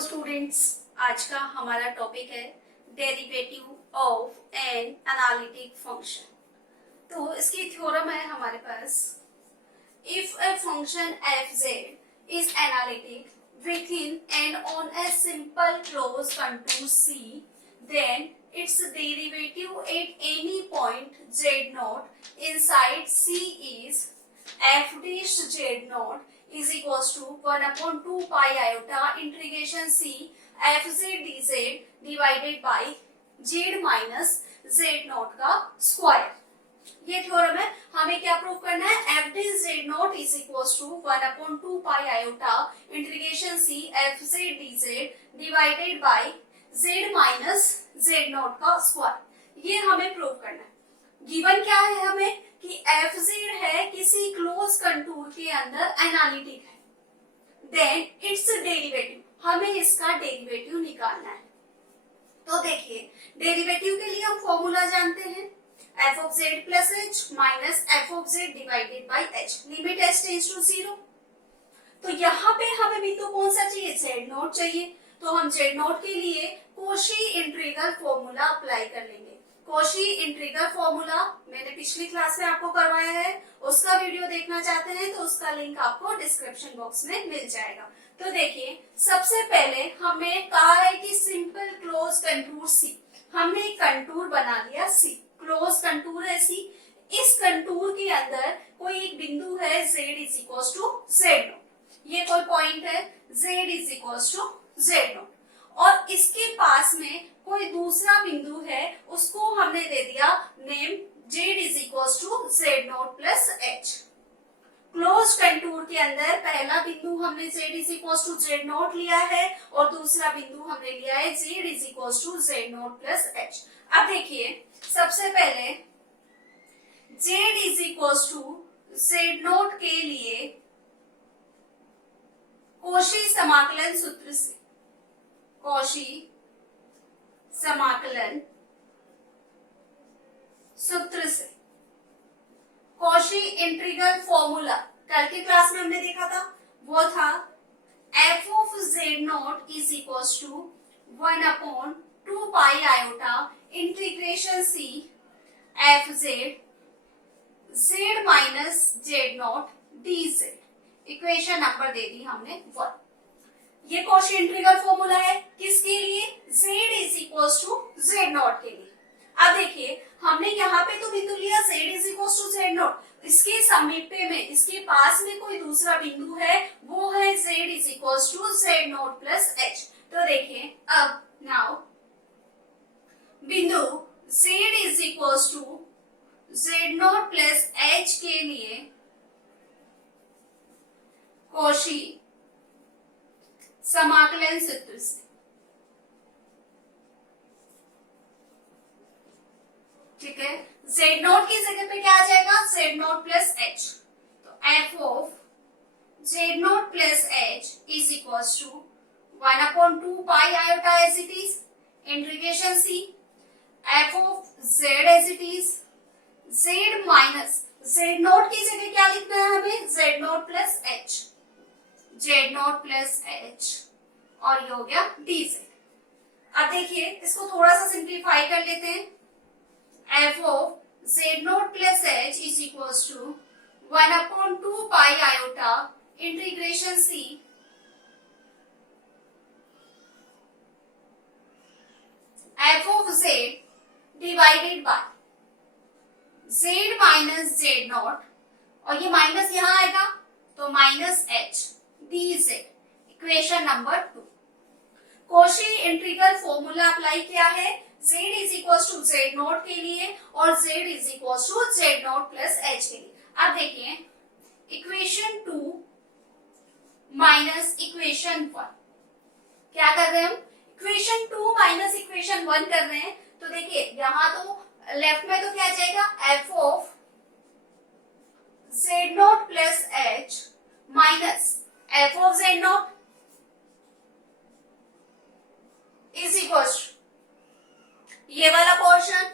Students, आज का हमारा टॉपिक है derivative of an analytic function. तो इसकी थ्योरम है हमारे पास, if a function fz is analytic within and on a simple closed contour C, then its derivative at any point z0 inside C is f dash z0 is equals to 1 upon 2 pi iota integration C fz dz divided by z minus z0 का square. ये theorem है, हमें क्या prove करना है, f d z naught is equals to 1 upon 2 pi iota integration C F z d z divided by z minus Z naught का square. ये हमें प्रूव करना है। गिवन क्या है हमें कि एफ जेड है किसी क्लोज कंटूर के अंदर एनालिटिक है, देन इट्स डेरिवेटिव, हमें इसका डेरिवेटिव निकालना है। तो देखिए, डेरिवेटिव के लिए हम फॉर्मूला जानते हैं, f of z plus h minus f of z divided by h, limit h tends to 0। तो यहाँ पे हमें भी तो कौन सा चाहिए, z नॉट चाहिए। तो हम z नॉट के लिए कोशी इंटीग्रल फॉर्मूला अप्लाई कर लेंगे। कोशी इंटीग्रल फॉर्मूला मैंने पिछली क्लास में आपको करवाया है, उसका वीडियो देखना चाहते हैं तो उसका लिंक आपको डिस्क्रिप्शन बॉक्स में मिल जाएगा। तो देखिए, सबसे पहले हमें कहा है कि सिंपल क्लोज कंटूर सी, हमने एक कंटूर बना लिया सी, क्लोज कंटूर है सी। इस कंटूर के अंदर कोई एक बिंदु है z is equal to z naught, ये कोई पॉइंट है z is equal to z naught, और इसके पास में कोई दूसरा बिंदु है, उसको हमने दे दिया name z is equal to z naught plus h। Close contour के अंदर पहला बिंदु हमने z is equal to z naught लिया है और दूसरा बिंदु हमने लिया है z is equal to z naught plus h। अब देखिए, सबसे पहले z is equal to z naught के लिए कौशी समाकलन सूत्र से, कौशी समाकलन सूत्र से, कौशी इंटीग्रल फॉर्मूला कल की क्लास में हमने देखा था, वो था f of Z naught is equal to 1 upon 2 pi iota integration C F Z Z minus Z naught D Z. Equation number दे दी हमने 1। ये कौशी इंटीग्रल फॉर्मूला है किसके लिए, z is equal to z naught के लिए। अब देखिए, हमने यहाँ पे तो बिंदु लिया z is equal to z naught, इसके समीप में, इसके पास में कोई दूसरा बिंदु है, वो है z is equal to z naught plus h। तो देखिए, अब नाउ बिंदु z is equal to z naught plus h के लिए कौशी समाकलन सूत्र से, ठीक है, z नॉट की जगह पे क्या आ जाएगा, z नॉट प्लस h। तो f of z naught plus h is equal to 1 upon 2 pi iota as it is integration c f of z as it is z minus z naught की जगह क्या लिखना है हमें, z naught plus h, z naught plus h, और ये हो गया dz। अब देखिए, इसको थोड़ा सा सिंप्लीफाई कर लेते हैं। f of z naught plus h is equal to 1 upon 2 pi iota integration c f of z divided by z minus Z naught, और ये माइनस यहां आएगा तो minus h dz। Equation number 2। Cauchy integral formula apply किया है z is equal to z naught के लिए और z is equal to z naught plus h के लिए। अब देखिए, इक्वेशन 2 माइनस इक्वेशन 1, क्या कर रहे हैं हम, इक्वेशन 2 माइनस इक्वेशन 1 कर रहे हैं। तो देखिए, यहां तो लेफ्ट में तो क्या जाएगा, f of Z naught plus h minus f of Z naught is equal to ये वाला portion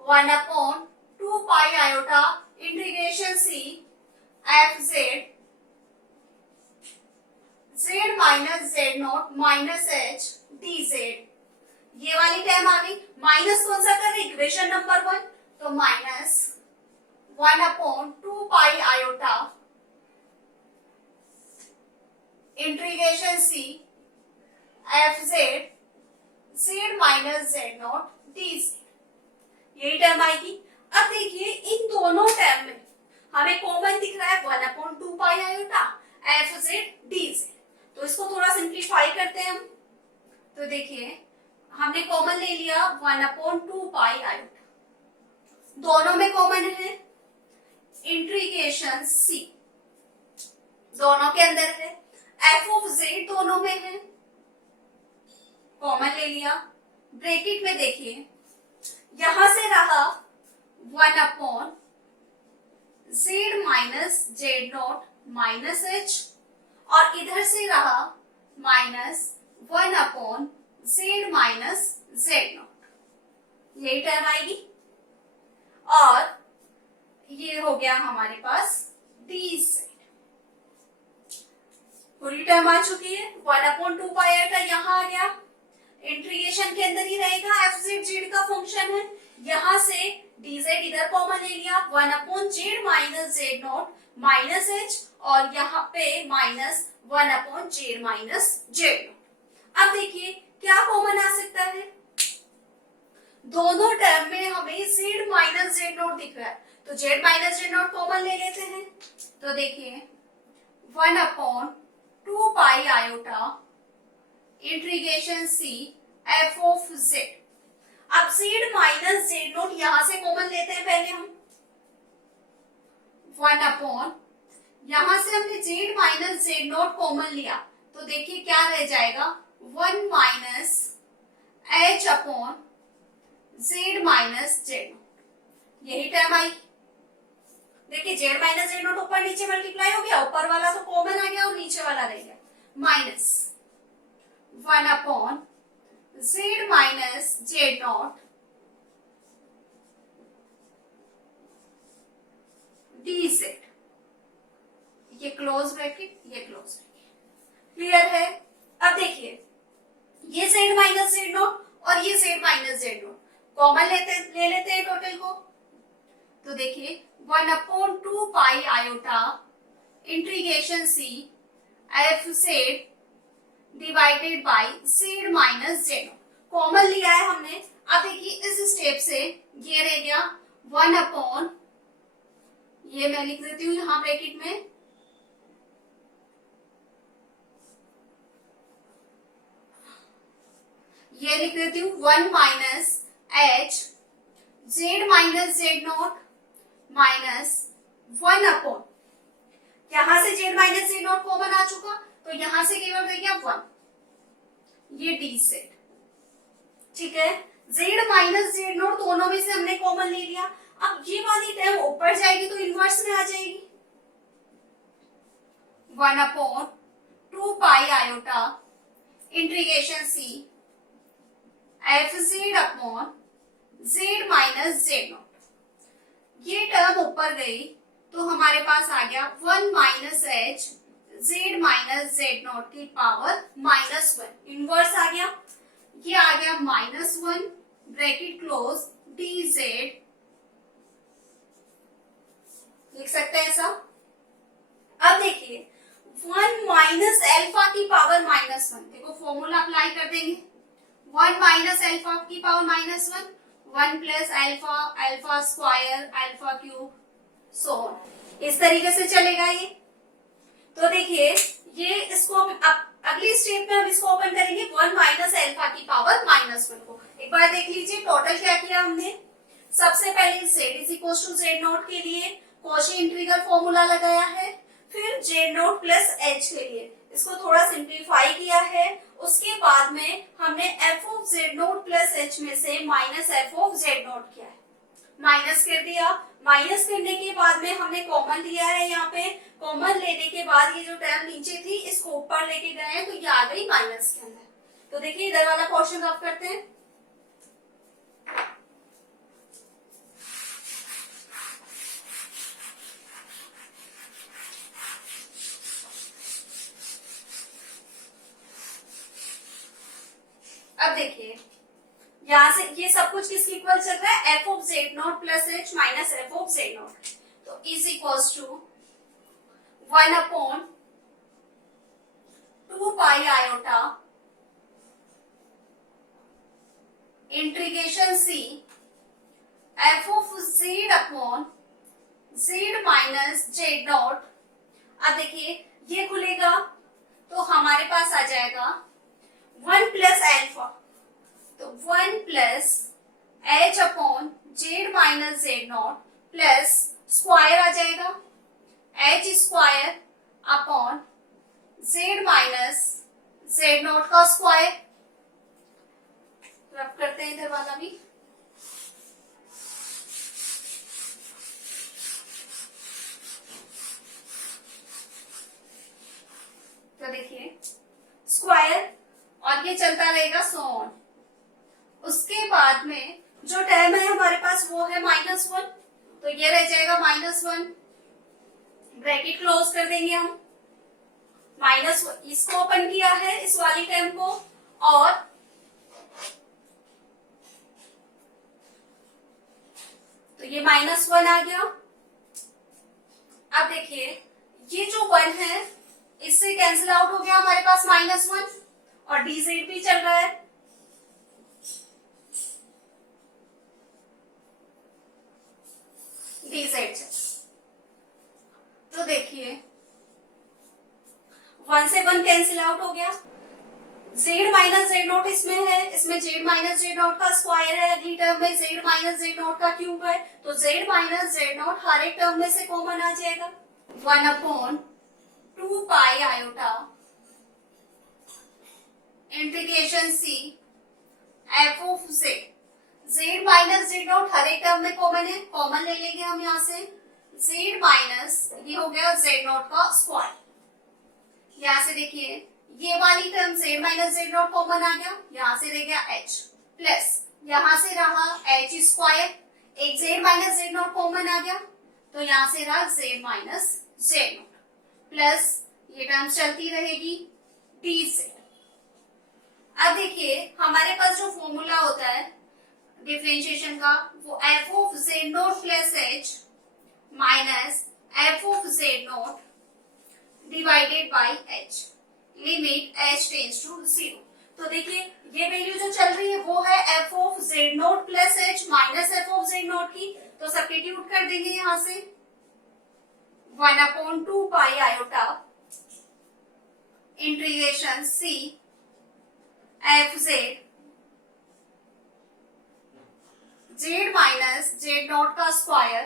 1 upon 2 pi iota integration c f z z minus Z naught minus h d z. ये वाली term आ गई। Minus कौन सा कर रहे, equation number 1, तो minus 1/2 iota integration C F Z Z minus Z naught D z, यही term आएगी। अब देखिए इन दोनों टर्म में हमें कॉमन दिख रहा है 1/2 iota f z d Z, तो इसको थोड़ा सिंप्लीफाई करते हैं हम। तो देखिए हमने कॉमन ले लिया 1/2 आयोटा, दोनों में कॉमन है इंटीग्रेशन सी, दोनों के अंदर है, एफ ऑफ जेड दोनों में है, कॉमन ले लिया। ब्रैकेट में देखिए यहां से रहा 1/z minus Z naught minus H, और इधर से रहा minus 1/z minus Z not, यही टर्म आएगी। और ये हो गया हमारे पास डी जेड, पूरी टर्म आ चुकी है। 1/2 का यहाँ आ गया, इंटीग्रेशन के अंदर ही रहेगा, एफ जेड जेड का फंक्शन है, यहाँ से डी जेड इधर कॉमन ले लिया, 1/z minus Z naught minus H, और यहाँ पे minus 1/z minus Z naught. अब देखिए क्या कॉमन आ सकता है, दोनों टर्म में हमें z माइनस जेड नॉट दिख रहा है, तो z minus Z naught common ले लेते हैं। तो देखिए 1/2 iota integration C F of z. अब z माइनस जेड नॉट यहां से कॉमन लेते हैं पहले हम, 1/, यहां से हमने z minus Z naught common लिया, तो देखिए क्या रह जाएगा 1 minus H upon z minus Z not, यही टर्म आई। देखिए z माइनस जेड नॉट ऊपर नीचे मल्टीप्लाई हो गया, ऊपर वाला तो कॉमन आ गया और नीचे वाला रह गया, minus 1/z minus Z naught D z, ये क्लोज ब्रैकेट, ये क्लोज ब्रैकेट, क्लियर है। अब देखिए ये z माइनस जेड नॉट और ये z minus Z naught common ले लेते हैं टोटल को, तो देखिए 1/2 iota integration C F z divided by z minus Z naught, common लिया है हमने। अब देखिए इस स्टेप से ये रह गया 1/, ये मैं लिख देती हूँ यहाँ ब्रैकेट में, ये लिख देती हूँ 1 minus H Z minus Z naught minus 1/, यहां से Z minus Z naught common आ चुका, तो यहां से केवल रह गया 1, ये डी जेड, ठीक है। जेड माइनस जेड नॉट दोनों में से हमने कॉमन ले लिया। अब ये वाली टर्म ऊपर जाएगी तो इनवर्स में आ जाएगी, 1/2 iota integration C F z upon Z minus Z naught, ये टर्म ऊपर गई तो हमारे पास आ गया 1 minus H Z minus Z naught की पावर -1, इनवर्स आ गया, ये आ गया -1 ब्रैकेट क्लोज डी जेड, लिख सकते हैं ऐसा। अब देखिए 1 माइनस एल्फा की पावर -1, देखो फॉर्मूला अप्लाई कर देंगे, 1 माइनस एल्फा की power -1, 1 plus alpha, alpha square, alpha cube, so इस तरीके से चलेगा ये। तो देखिए ये इसको अब अगली स्टेप में हम इसको ओपन करेंगे 1 माइनस एल्फा की पावर -1 को। एक बार देख लीजिए टोटल क्या किया हमने। सबसे पहले z is equal to z naught के लिए कॉची इंटीग्रल फॉर्मूला लगाया है, फिर जेड नॉट प्लस एच के लिए इसको थोड़ा सिंप्लीफाई किया है, उसके बाद में हमने F of Z naught plus H में से minus F of Z not किया है, माइनस कर दिया। माइनस करने के बाद में हमने कॉमन लिया है, यहाँ पे कॉमन लेने के बाद ये जो टर्म नीचे थी इसको ऊपर लेके गए हैं तो ये आ गई माइनस के अंदर। तो देखिए इधर वाला पोर्शन रफ करते हैं, अब देखिए यहां से ये सब कुछ किसके इक्वल चल रहा है, F of Z naught plus H minus F of Z naught, तो is equals to 1/2 pi iota integration C F of Z upon Z minus Z naught. अब देखिए ये खुलेगा तो हमारे पास आ जाएगा 1 प्लस एल्फा, तो 1 plus H upon Z minus Z naught plus square आ जाएगा H square upon Z minus Z naught का स्क्वायर। रब करते हैं इधर वाला भी, तो देखिए स्क्वायर और ये चलता रहेगा सो ऑन। उसके बाद में जो टर्म है हमारे पास वो है -1, तो ये रह जाएगा -1, ब्रैकेट क्लोज कर देंगे हम। -1 इसको ओपन किया है इस वाली टर्म को, और तो ये -1 आ गया। अब देखिए ये जो 1 है इससे कैंसिल आउट हो गया हमारे पास -1, और dz भी चल रहा है, dz। तो देखिए 1 से 1 कैंसिल आउट हो गया, z माइनस जेड नॉट इसमें है, इसमें z माइनस जेड नॉट का स्क्वायर है, अगली टर्म में z माइनस जेड नॉट का क्यूब है, तो z माइनस जेड नॉट हर एक टर्म में से कॉमन आ जाएगा। 1/2 pi iota integration C F of Z minus Z naught हर एक टर्म में कॉमन है, कॉमन ले लेंगे हम यहाँ से, जेड माइनस ये हो गया जेड नॉट का स्क्वायर। यहाँ से देखिए ये वाली term Z minus Z naught common आ गया, यहाँ से रह गया एच प्लस यहाँ से रहा एच स्क्वायर, एक Z minus Z naught common आ गया, तो यहाँ से रहा Z minus Z naught plus ये टर्म चलती रहेगी dz। अब देखिए हमारे पास जो फॉर्मूला होता है डिफरेंशिएशन का वो f of Z naught plus H minus F of Z naught divided by h, limit h tends to 0। तो देखिए ये वैल्यू जो चल रही है वो है F of Z naught plus H minus F of Z naught की, तो सब्स्टिट्यूट कर देंगे यहां से 1/2 pi iota integration C F Z Z minus Z naught का square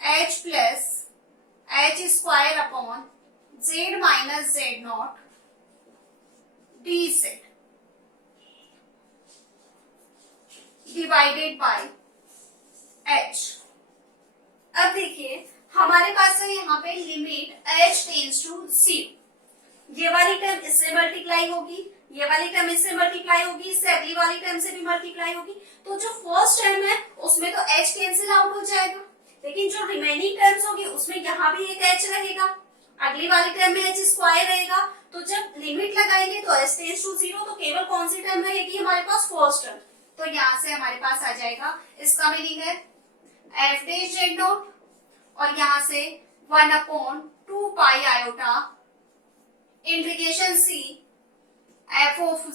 H plus H square upon Z minus Z naught dz divided by h। अब देखिए हमारे पास है यहाँ पे लिमिट h टेंड्स टू 0, ये वाली टर्म इससे मल्टीप्लाई होगी, ये वाली टर्म इससे मल्टीप्लाई होगी, इससे अगली वाली टर्म से भी मल्टीप्लाई होगी, तो जो फर्स्ट टर्म है उसमें तो h कैंसिल आउट हो जाएगा, लेकिन जो रिमेनिंग टर्म्स होगी उसमें यहाँ भी एक h रहेगा, अगली वाली टर्म में h स्क्वायर रहेगा, तो जब लिमिट लगाएंगे तो h टेंड्स टू 0, तो केवल कौन सी टर्म रहेगी हमारे पास, फर्स्ट टर्म, तो यहाँ से हमारे पास आ जाएगा, इसका मीनिंग है एफ डैश जेड नॉट, और यहाँ से 1/2 pi iota integration C F of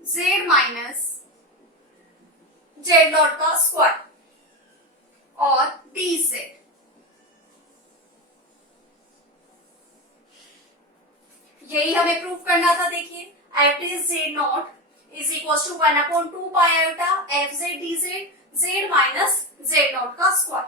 Z minus Z naught का स्क्वायर और dz। यही हमें प्रूव करना था। देखिए f dash z naught is equal to 1/2 pi iota f z dz z minus Z naught का स्क्वायर।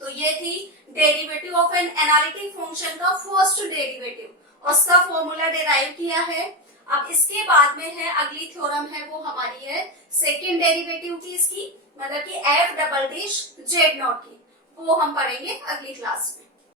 तो ये थी derivative of an analytic function का फर्स्ट डेरिवेटिव, उसका फॉर्मूला डिराइव किया है। अब इसके बाद में है अगली थ्योरम है वो हमारी है सेकंड डेरिवेटिव की, इसकी मतलब कि F double dash z naught की, वो हम पढ़ेंगे अगली क्लास में।